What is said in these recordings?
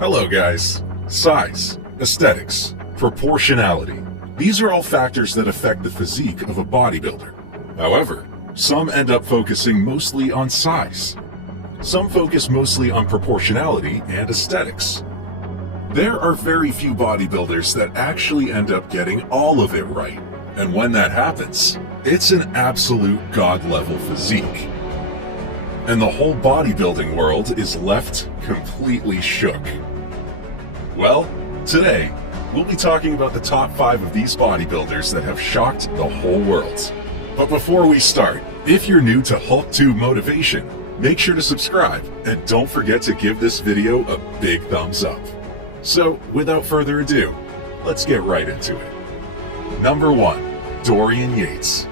Hello guys. Size, aesthetics, proportionality. These are all factors that affect the physique of a bodybuilder. However, some end up focusing mostly on size. Some focus mostly on proportionality and aesthetics. There are very few bodybuilders that actually end up getting all of it right. And when that happens, it's an absolute god-level physique. And the whole bodybuilding world is left completely shook. Well, today, we'll be talking about the top 5 of these bodybuilders that have shocked the whole world. But before we start, if you're new to hulktube Motivation, make sure to subscribe and don't forget to give this video a big thumbs up. So, without further ado, let's get right into it. Number 1, Dorian Yates.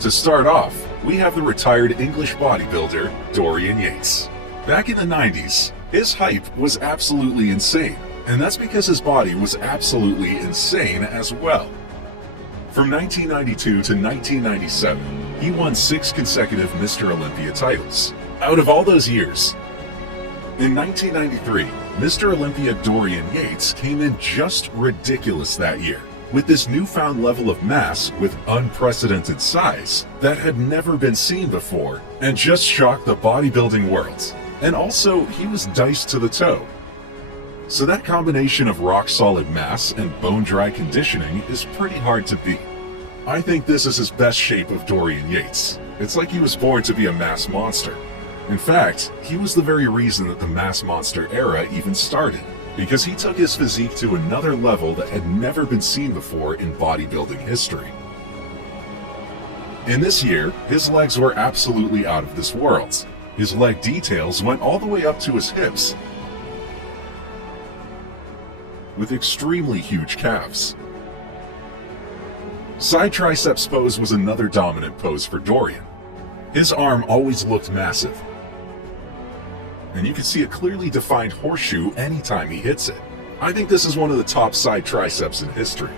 To start off, we have the retired English bodybuilder, Dorian Yates. Back in the 90s, his hype was absolutely insane, and that's because his body was absolutely insane as well. From 1992 to 1997, he won 6 consecutive Mr. Olympia titles. Out of all those years, in 1993, Mr. Olympia Dorian Yates came in just ridiculous that year, with this newfound level of mass with unprecedented size that had never been seen before and just shocked the bodybuilding world. And also, he was diced to the toe. So that combination of rock-solid mass and bone-dry conditioning is pretty hard to beat. I think this is his best shape of Dorian Yates. It's like he was born to be a mass monster. In fact, he was the very reason that the mass monster era even started, because he took his physique to another level that had never been seen before in bodybuilding history. In this year, his legs were absolutely out of this world. His leg details went all the way up to his hips, with extremely huge calves. Side triceps pose was another dominant pose for Dorian. His arm always looked massive, and you can see a clearly defined horseshoe anytime he hits it. I think this is one of the top side triceps in history.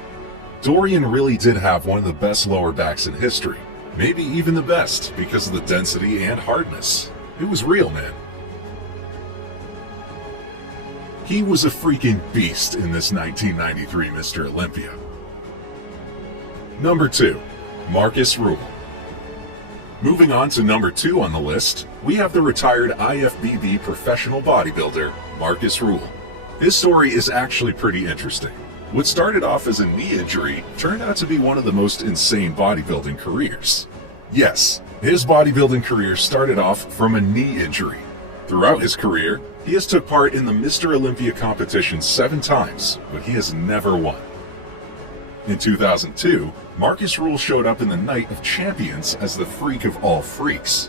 Dorian really did have one of the best lower backs in history, maybe even the best because of the density and hardness. It was real, man. He was a freaking beast in this 1993 Mr. Olympia. Number 2, Markus Ruhl. Moving on to number 2 on the list, we have the retired IFBB professional bodybuilder, Markus Ruhl. His story is actually pretty interesting. What started off as a knee injury turned out to be one of the most insane bodybuilding careers. Yes, his bodybuilding career started off from a knee injury. Throughout his career, he has took part in the Mr. Olympia competition 7 times, but he has never won. In 2002, Markus Ruhl showed up in the Night of Champions as the freak of all freaks.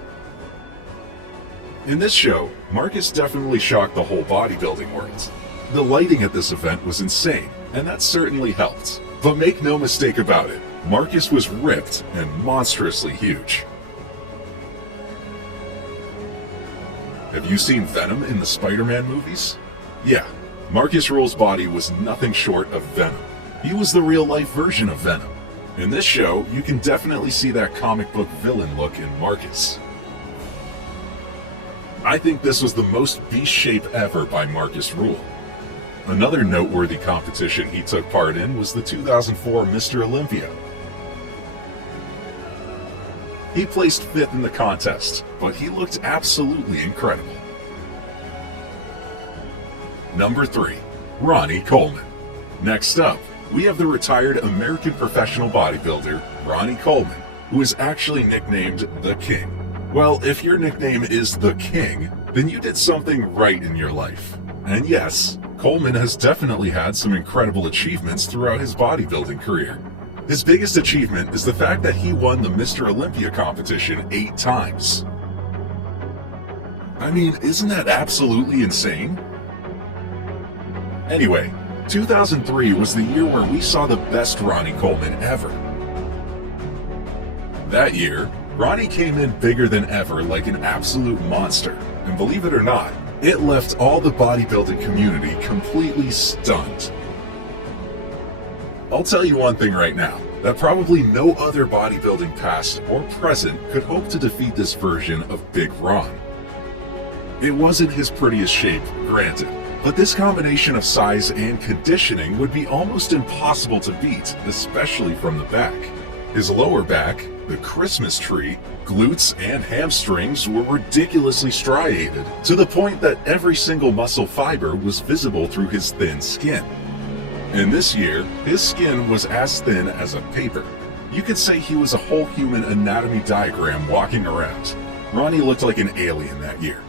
In this show, Markus definitely shocked the whole bodybuilding world. The lighting at this event was insane, and that certainly helped. But make no mistake about it, Markus was ripped and monstrously huge. Have you seen Venom in the Spider-Man movies? Yeah, Markus Ruhl's body was nothing short of Venom. He was the real-life version of Venom. In this show, you can definitely see that comic book villain look in Markus. I think this was the most beast shape ever by Markus Ruhl. Another noteworthy competition he took part in was the 2004 Mr. Olympia. He placed 5th in the contest, but he looked absolutely incredible. Number 3, Ronnie Coleman. Next up, we have the retired American professional bodybuilder, Ronnie Coleman, who is actually nicknamed The King. Well, if your nickname is The King, then you did something right in your life. And yes, Coleman has definitely had some incredible achievements throughout his bodybuilding career. His biggest achievement is the fact that he won the Mr. Olympia competition 8 times. I mean, isn't that absolutely insane? Anyway, 2003 was the year where we saw the best Ronnie Coleman ever. That year, Ronnie came in bigger than ever like an absolute monster, and believe it or not, it left all the bodybuilding community completely stunned. I'll tell you one thing right now, that probably no other bodybuilding past or present could hope to defeat this version of Big Ron. It wasn't his prettiest shape, granted, But this combination of size and conditioning would be almost impossible to beat, especially from the back. His lower back, the Christmas tree, glutes, and hamstrings were ridiculously striated, to the point that every single muscle fiber was visible through his thin skin. In this year, his skin was as thin as a paper. You could say he was a whole human anatomy diagram walking around. Ronnie looked like an alien that year.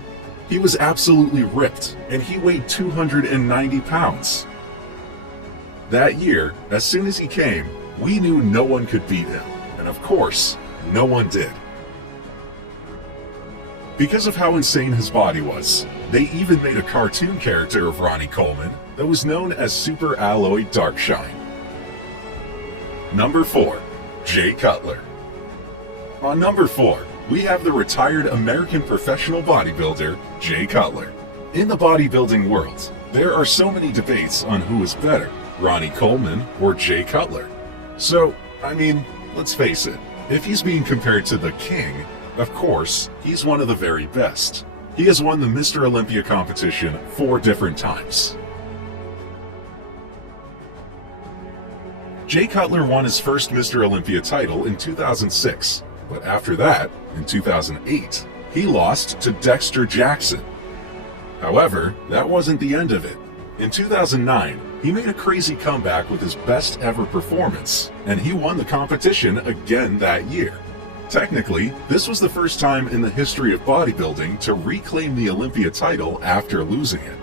He was absolutely ripped, and he weighed 290 pounds. That year, as soon as he came, we knew no one could beat him, and of course, no one did. Because of how insane his body was, they even made a cartoon character of Ronnie Coleman that was known as Super Alloy Darkshine. Number 4. Jay Cutler. On number 4, we have the retired American professional bodybuilder, Jay Cutler. In the bodybuilding world, there are so many debates on who is better, Ronnie Coleman or Jay Cutler. So, I mean, let's face it, if he's being compared to the king, of course, he's one of the very best. He has won the Mr. Olympia competition 4 different times. Jay Cutler won his first Mr. Olympia title in 2006, but after that, in 2008, he lost to Dexter Jackson. However, that wasn't the end of it. In 2009, he made a crazy comeback with his best ever performance, and he won the competition again that year. Technically, this was the first time in the history of bodybuilding to reclaim the Olympia title after losing it.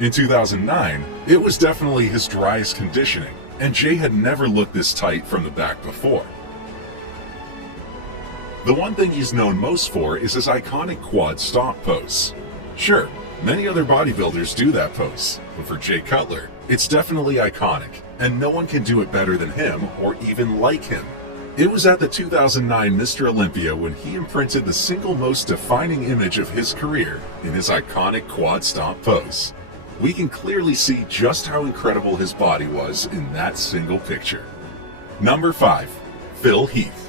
In 2009, it was definitely his driest conditioning, and Jay had never looked this tight from the back before. The one thing he's known most for is his iconic quad stomp pose. Sure, many other bodybuilders do that pose, but for Jay Cutler, it's definitely iconic, and no one can do it better than him or even like him. It was at the 2009 Mr. Olympia when he imprinted the single most defining image of his career in his iconic quad stomp pose. We can clearly see just how incredible his body was in that single picture. Number 5. Phil Heath.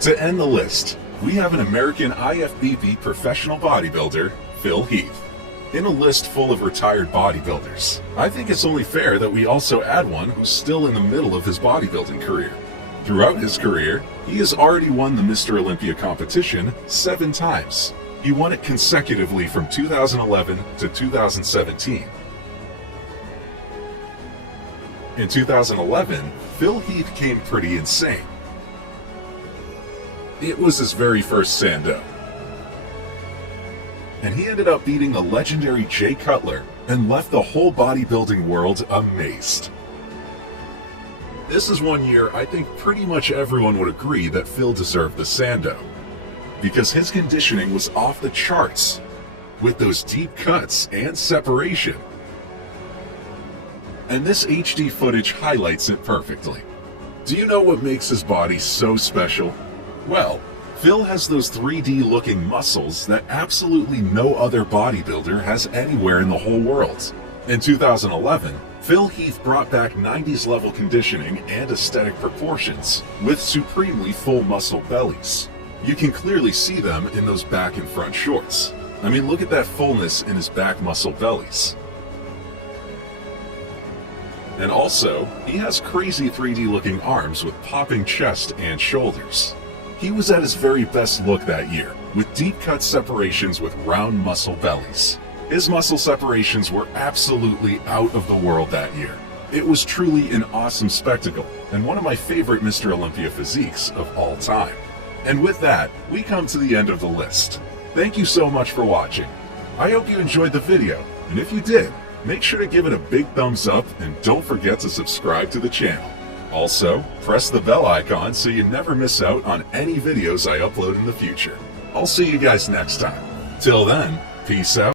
To end the list, we have an American IFBB professional bodybuilder, Phil Heath. In a list full of retired bodybuilders, I think it's only fair that we also add one who's still in the middle of his bodybuilding career. Throughout his career, he has already won the Mr. Olympia competition 7 times. He won it consecutively from 2011 to 2017. In 2011, Phil Heath came pretty insane. It was his very first Sando. And he ended up beating the legendary Jay Cutler and left the whole bodybuilding world amazed. This is one year I think pretty much everyone would agree that Phil deserved the Sando, because his conditioning was off the charts, with those deep cuts and separation. And this HD footage highlights it perfectly. Do you know what makes his body so special? Well, Phil has those 3D looking muscles that absolutely no other bodybuilder has anywhere in the whole world. In 2011, Phil Heath brought back 90s level conditioning and aesthetic proportions with supremely full muscle bellies. You can clearly see them in those back and front shorts. I mean, look at that fullness in his back muscle bellies. And also, he has crazy 3D looking arms with popping chest and shoulders. He was at his very best look that year, with deep cut separations with round muscle bellies. His muscle separations were absolutely out of the world that year. It was truly an awesome spectacle, and one of my favorite Mr. Olympia physiques of all time. And with that, we come to the end of the list. Thank you so much for watching. I hope you enjoyed the video, and if you did, make sure to give it a big thumbs up and don't forget to subscribe to the channel. Also, press the bell icon so you never miss out on any videos I upload in the future. I'll see you guys next time. Till then, peace out.